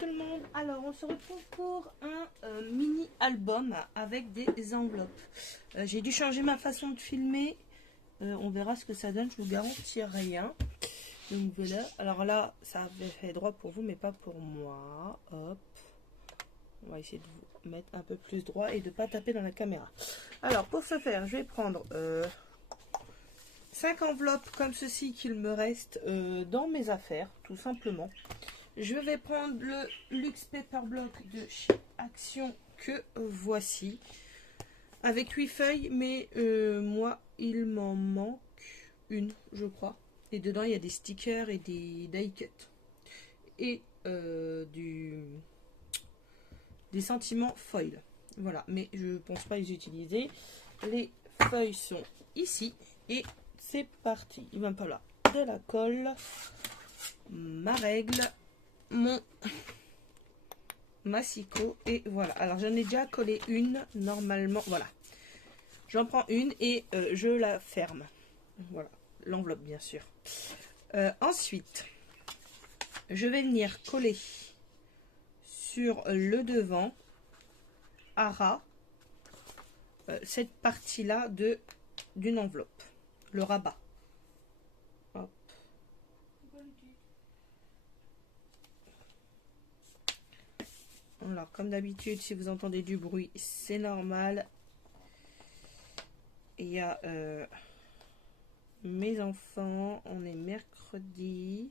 tout le monde. Alors on se retrouve pour un mini album avec des enveloppes. J'ai dû changer ma façon de filmer. On verra ce que ça donne, je vous garantis rien. Donc voilà, alors là ça avait fait droit pour vous mais pas pour moi. Hop, on va essayer de vous mettre un peu plus droit et de ne pas taper dans la caméra. Alors pour ce faire, je vais prendre 5 enveloppes comme ceci qu'il me reste dans mes affaires, tout simplement. Je vais prendre le Luxe Paper Block de chez Action que voici. Avec 8 feuilles, mais moi, il m'en manque une, je crois. Et dedans, il y a des stickers et des die cuts. Et des sentiments foil. Voilà, mais je ne pense pas les utiliser. Les feuilles sont ici. Et c'est parti. Il va pas là. De la colle. Ma règle. Mon massicot et voilà. Alors j'en ai déjà collé une normalement. Voilà, j'en prends une et je la ferme. Voilà, l'enveloppe bien sûr. Ensuite, je vais venir coller sur le devant à ras cette partie là d'une enveloppe, le rabat. Hop. Alors, comme d'habitude, si vous entendez du bruit, c'est normal. Il y a mes enfants, on est mercredi.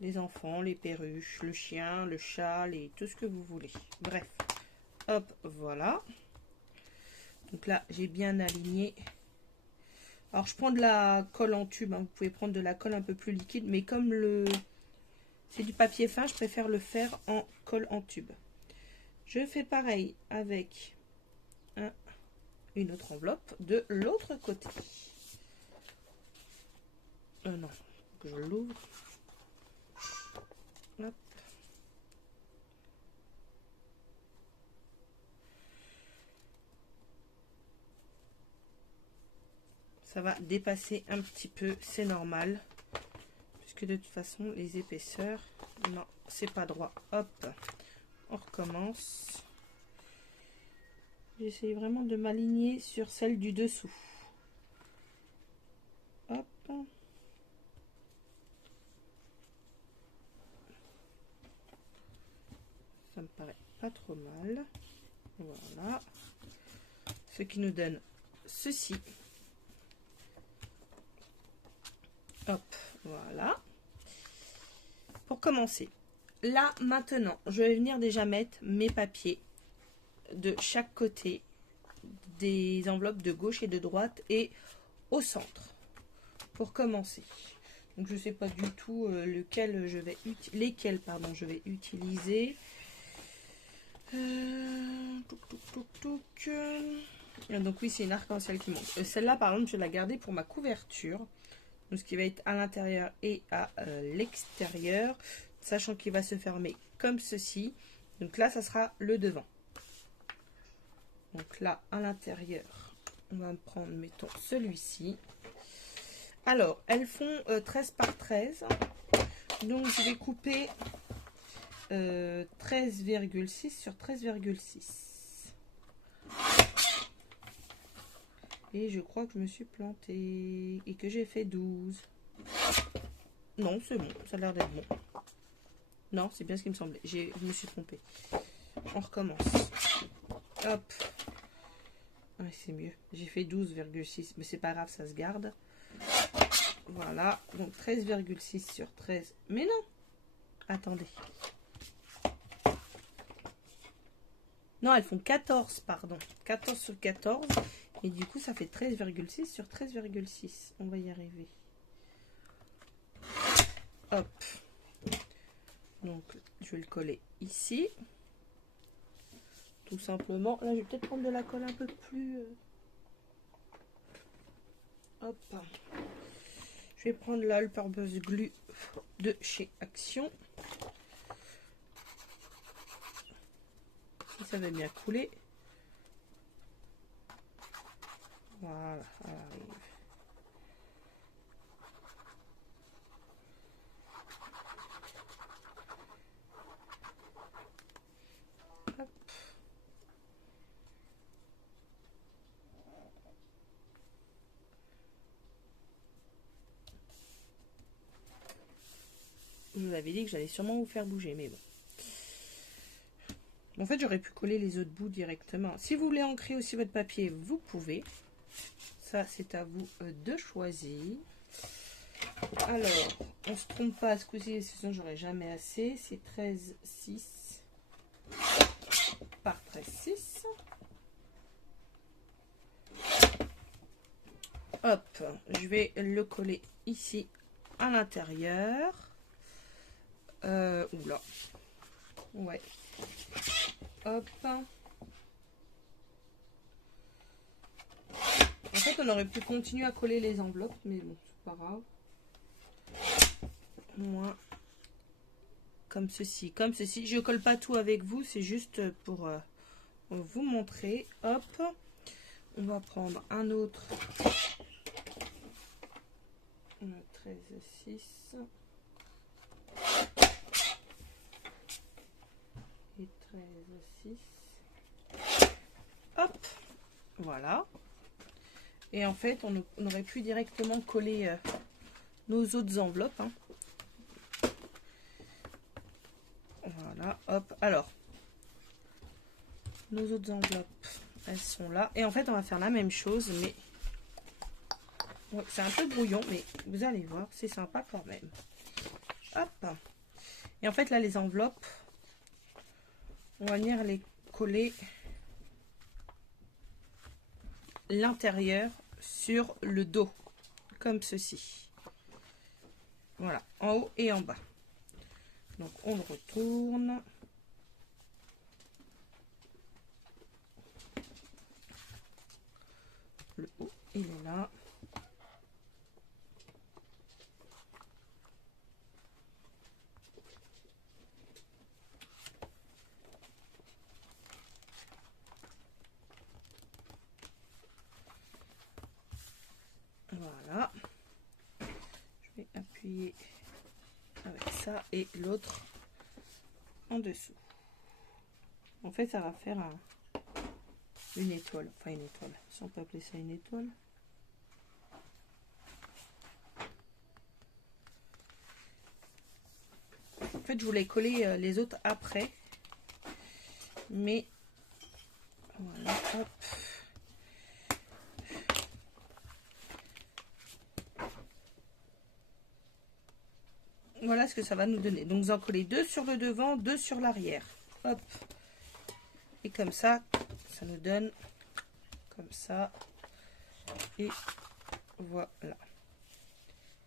Les enfants, les perruches, le chien, le chat, tout ce que vous voulez. Bref, hop, voilà. Donc là, j'ai bien aligné. Alors, je prends de la colle en tube. Hein. Vous pouvez prendre de la colle un peu plus liquide. Mais comme c'est du papier fin, je préfère le faire en colle en tube. Je fais pareil avec une autre enveloppe de l'autre côté. Non, que je l'ouvre. Hop. Ça va dépasser un petit peu, c'est normal. Puisque de toute façon, les épaisseurs, non, c'est pas droit. Hop, on recommence. J'essaie vraiment de m'aligner sur celle du dessous. Hop. Ça me paraît pas trop mal. Voilà. Ce qui nous donne ceci. Hop, voilà. Pour commencer, là maintenant, je vais venir déjà mettre mes papiers de chaque côté des enveloppes de gauche et de droite et au centre. Pour commencer. Donc je sais pas du tout lesquels je vais utiliser. Donc oui, c'est une arc-en-ciel qui monte. Celle-là, par exemple, je vais la garder pour ma couverture. Donc ce qui va être à l'intérieur et à l'extérieur. Sachant qu'il va se fermer comme ceci. Donc là, ça sera le devant. Donc là, à l'intérieur, on va prendre, mettons, celui-ci. Alors, elles font 13 par 13. Donc, je vais couper 13,6 sur 13,6. Et je crois que je me suis plantée et que j'ai fait 12. Non, c'est bon, ça a l'air d'être bon. Non, c'est bien ce qui me semblait. Je me suis trompée. On recommence. Hop. Ouais, c'est mieux. J'ai fait 12,6, mais c'est pas grave, ça se garde. Voilà, donc 13,6 sur 13. Mais non, attendez. Non, elles font 14, pardon. 14 sur 14. Et du coup, ça fait 13,6 sur 13,6. On va y arriver. Hop. Donc, je vais le coller ici. Tout simplement. Là, je vais peut-être prendre de la colle un peu plus... Hop. Je vais prendre la All-Purpose Glue de chez Action. Si ça va bien couler. Voilà, ça arrive. Je vous avais dit que j'allais sûrement vous faire bouger, mais bon. En fait, j'aurais pu coller les autres bouts directement. Si vous voulez ancrer aussi votre papier, vous pouvez. Ça, c'est à vous de choisir. Alors, on se trompe pas à ce coup-ci, sinon j'aurais jamais assez. C'est 13,6 par 13,6. Hop, je vais le coller ici à l'intérieur. Oula. Ouais. Hop. En fait, on aurait pu continuer à coller les enveloppes, mais bon, c'est pas grave. Moi, comme ceci, comme ceci. Je colle pas tout avec vous, c'est juste pour vous montrer. Hop. On va prendre un autre. 13,6. Et 13,6. Hop. Voilà. Et en fait, on aurait pu directement coller nos autres enveloppes. Hein. Voilà, hop. Alors, nos autres enveloppes, elles sont là. Et en fait, on va faire la même chose, mais ouais, c'est un peu brouillon, mais vous allez voir, c'est sympa quand même. Hop. Et en fait, là, les enveloppes, on va venir les coller l'intérieur sur le dos, comme ceci. Voilà, en haut et en bas. Donc, on le retourne. Le haut, il est là. Voilà. Je vais appuyer avec ça et l'autre en dessous. En fait, ça va faire une étoile. Enfin, une étoile. Si on peut appeler ça une étoile. En fait, je voulais coller les autres après. Mais voilà, hop. Voilà ce que ça va nous donner. Donc, vous en collez deux sur le devant, deux sur l'arrière. Hop. Et comme ça nous donne comme ça. Et voilà.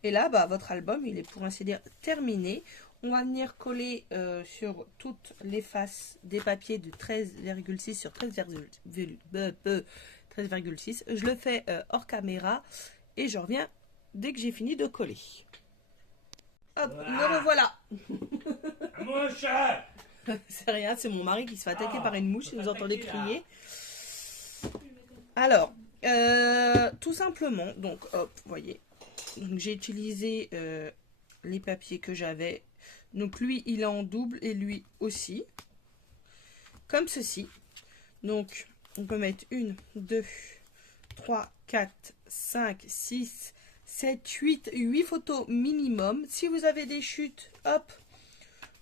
Et là, bah, votre album, il est pour ainsi dire terminé. On va venir coller sur toutes les faces des papiers de 13,6 sur 13,6. Je le fais hors caméra et je reviens dès que j'ai fini de coller. Hop, me revoilà. Mouche. C'est rien, c'est mon mari qui se fait attaquer par une mouche, si vous entendez crier. Alors, tout simplement, donc hop, vous voyez, j'ai utilisé les papiers que j'avais. Donc lui, il est en double et lui aussi. Comme ceci. Donc, on peut mettre 1, 2, 3, 4, 5, 6, 7, 8 photos minimum. Si vous avez des chutes, hop,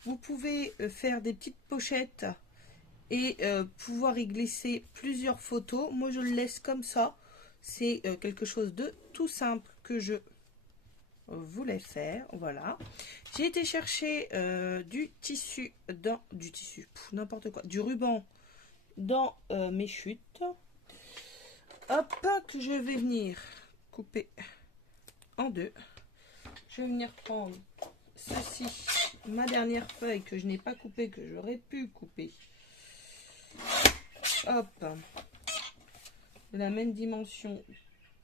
vous pouvez faire des petites pochettes et pouvoir y glisser plusieurs photos. Moi, je le laisse comme ça. C'est quelque chose de tout simple que je voulais faire. Voilà. J'ai été chercher du tissu dans n'importe quoi, du ruban dans mes chutes. Hop, que je vais venir couper en deux. Je vais venir prendre ceci, ma dernière feuille que je n'ai pas coupée, que j'aurais pu couper. Hop, de la même dimension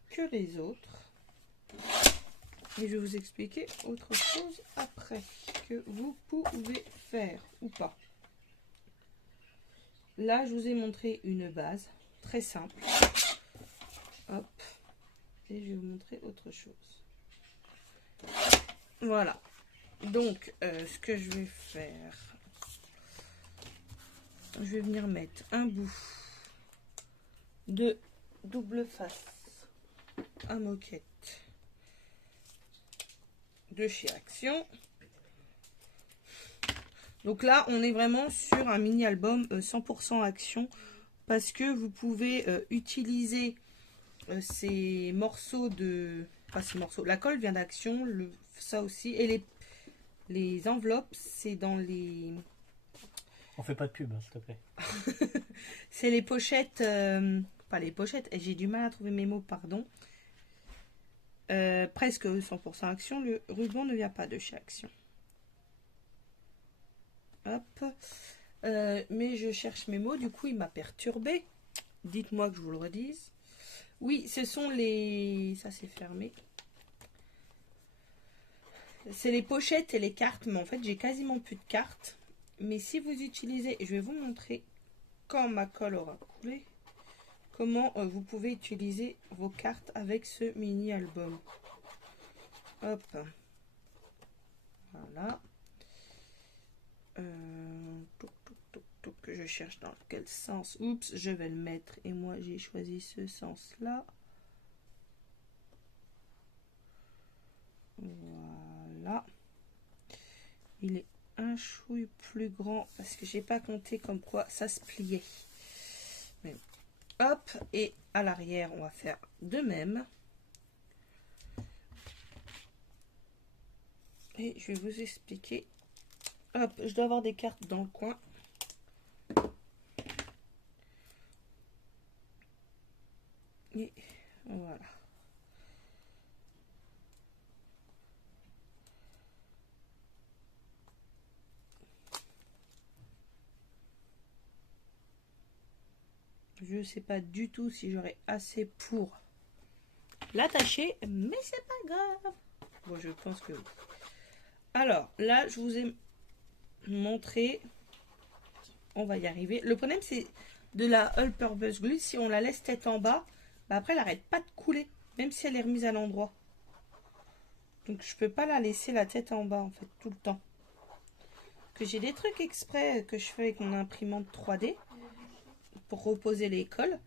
que les autres. Et je vais vous expliquer autre chose après que vous pouvez faire ou pas. Là, je vous ai montré une base très simple. Hop, et je vais vous montrer autre chose. Voilà. Donc, ce que je vais faire, je vais venir mettre un bout de double face à moquette de chez Action. Donc là, on est vraiment sur un mini-album 100% action parce que vous pouvez utiliser ces morceaux de... Pas ces morceaux, la colle vient d'Action, ça aussi. Et les enveloppes, c'est dans les... On fait pas de pub, hein, s'il te plaît. C'est les pochettes... pas les pochettes, j'ai du mal à trouver mes mots, pardon. Presque 100% Action, le ruban ne vient pas de chez Action. Hop. Mais je cherche mes mots, du coup il m'a perturbé. Dites-moi que je vous le redise. Oui, ce sont les... Ça c'est fermé. C'est les pochettes et les cartes, mais en fait j'ai quasiment plus de cartes. Mais si vous utilisez, je vais vous montrer quand ma colle aura coulé, comment vous pouvez utiliser vos cartes avec ce mini album. Hop. Voilà. Que je cherche dans quel sens. Oups, je vais le mettre. Et moi, j'ai choisi ce sens-là. Voilà. Il est un chouille plus grand parce que j'ai pas compté comme quoi ça se pliait. Mais, hop, et à l'arrière, on va faire de même. Et je vais vous expliquer. Hop, je dois avoir des cartes dans le coin. Et voilà. Je ne sais pas du tout si j'aurai assez pour l'attacher, mais c'est pas grave. Bon, je pense que oui. Alors, là, je vous ai montré. On va y arriver. Le problème, c'est de la All Purpose Glue. Si on la laisse tête en bas, bah après, elle n'arrête pas de couler, même si elle est remise à l'endroit. Donc, je peux pas la laisser la tête en bas, en fait, tout le temps. Que j'ai des trucs exprès que je fais avec mon imprimante 3D pour reposer les cols.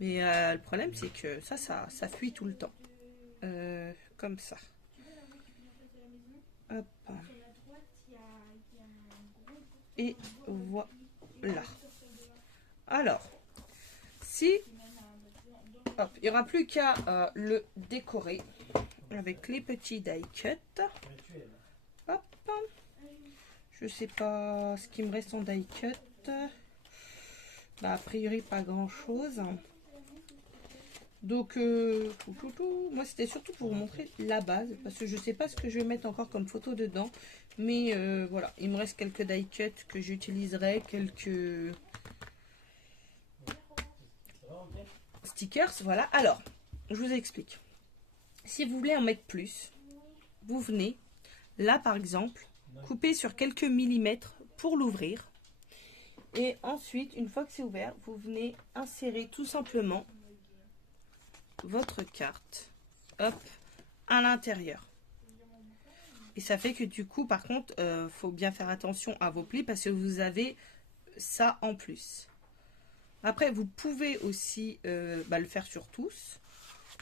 Mais le problème, c'est que ça fuit tout le temps. Comme ça. Hop. Et voilà. Alors, si... Hop, il n'y aura plus qu'à le décorer avec les petits die cut. Hop. Je sais pas ce qui me reste en die cut. Bah, a priori, pas grand chose. Donc, moi, c'était surtout pour vous montrer la base. Parce que je sais pas ce que je vais mettre encore comme photo dedans. Mais voilà, il me reste quelques die cut que j'utiliserai. Quelques stickers. Voilà. Alors, je vous explique. Si vous voulez en mettre plus, vous venez, là par exemple, couper sur quelques millimètres pour l'ouvrir. Et ensuite, une fois que c'est ouvert, vous venez insérer tout simplement votre carte, hop, à l'intérieur. Et ça fait que du coup, par contre, faut bien faire attention à vos plis parce que vous avez ça en plus. Après, vous pouvez aussi le faire sur tous.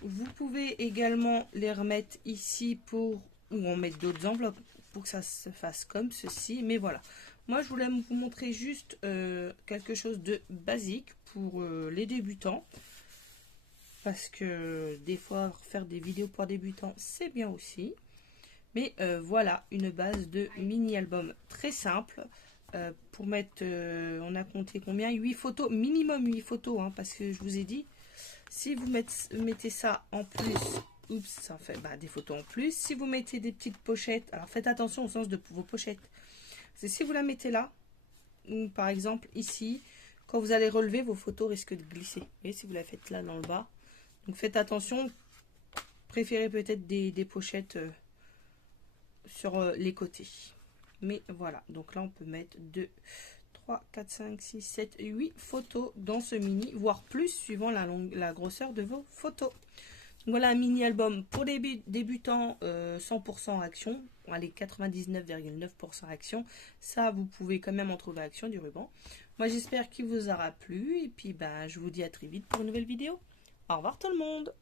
Vous pouvez également les remettre ici ou on met d'autres enveloppes pour que ça se fasse comme ceci. Mais voilà. Moi, je voulais vous montrer juste quelque chose de basique pour les débutants. Parce que des fois, faire des vidéos pour débutants, c'est bien aussi. Mais voilà, une base de mini-album très simple. Pour mettre, on a compté combien? 8 photos, minimum 8 photos. Hein, parce que je vous ai dit, si vous mettez ça en plus, oups, ça fait des photos en plus. Si vous mettez des petites pochettes, alors faites attention au sens de vos pochettes. C'est si vous la mettez là, ou par exemple ici, quand vous allez relever, vos photos risquent de glisser. Vous voyez, si vous la faites là dans le bas. Donc faites attention, préférez peut-être des pochettes sur les côtés. Mais voilà, donc là on peut mettre 2, 3, 4, 5, 6, 7, 8 photos dans ce mini, voire plus suivant la grosseur de vos photos. Donc voilà un mini album pour débutants 100% action, allez 99,9% action. Ça vous pouvez quand même en trouver action du ruban. Moi j'espère qu'il vous aura plu et puis je vous dis à très vite pour une nouvelle vidéo. Au revoir tout le monde.